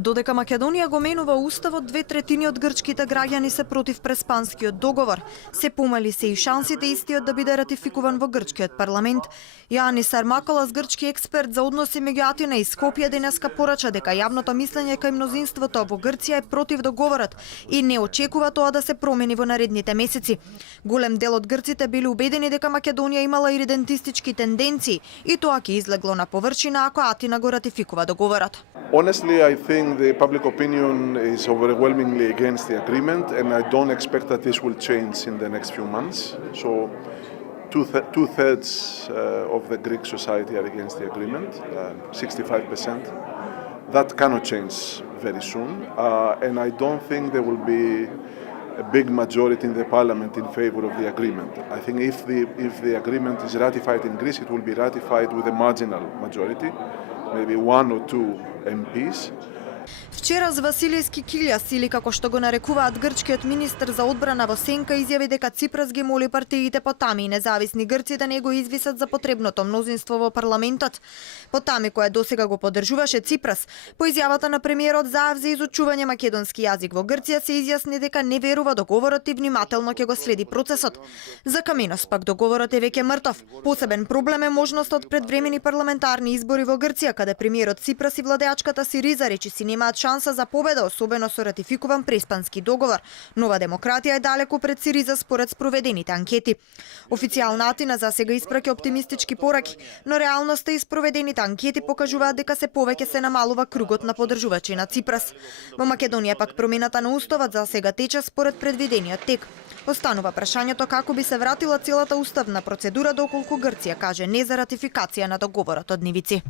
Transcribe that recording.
Додека Македонија го менува уставот, 2/3 од грчките граѓани се против преспанскиот договор. Се помали се и шансите истиот да биде ратификуван во грчкиот парламент. Јанис Сармаколас, грчки експерт за односи меѓу Атина и Скопје, денеска порача дека јавното мислење кај мнозинството во Грција е против договорот и не очекува тоа да се промени во наредните месеци. Голем дел од грците били убедени дека Македонија имала иридентистички тенденции и тоа ќе излегло на површина ако Атина го ратификува договорот. Honestly, I think the public opinion is overwhelmingly against the agreement, and I don't expect that this will change in the next few months. So, two-thirds of the Greek society are against the agreement, 65%. That cannot change very soon, and I don't think there will be a big majority in the parliament in favor of the agreement. I think if the agreement is ratified in Greece, it will be ratified with a marginal majority, maybe 1 or 2 MPs. Вчера Василијски Килјас, или како што го нарекуваат грчкиот министер за одбрана во сенка, изјави дека Ципрас ги моли партиите Потами и независни грци да не го извисат за потребното мнозинство во парламентот. Потами, која досега го поддржуваше Ципрас, по изјавата на премиерот Заев за изучување македонски јазик во Грција, се изјасни дека не верува договорот и внимателно ќе го следи процесот. За Каминос пак договорот е веќе мртов. Посебен проблем е можноста од предвремени парламентарни избори во Грција, каде премиерот Ципрас и владеачката Сириза речиси немаат шанса за победа, особено со ратификуван преспански договор. Нова демократија е далеку пред Сириза според спроведените анкети. Официјална Атина за сега испраќа оптимистички пораки, но реалноста и спроведените анкети покажуваат дека се повеќе се намалува кругот на поддржувачи на Ципрас. Во Македонија пак промената на уставот за сега тече според предвидениот тек. Останува прашањето како би се вратила целата уставна процедура доколку Грција каже не за ратификација на договорот од нивици.